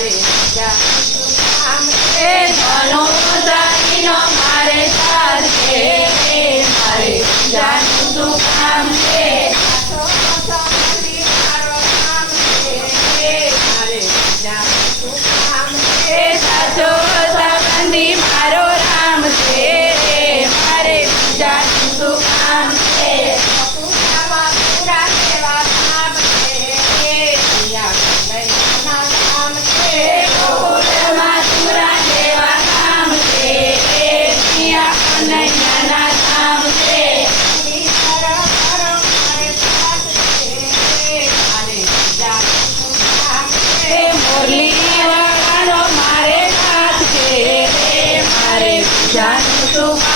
મારે બીજાનું કામ છે ધનુષાણીનો મારે સાર છે મારે બીજાનું શું કામ છે સાચો સંબંધી મારો રામ છે મારે બીજાનું શું કામ છે જાનું શું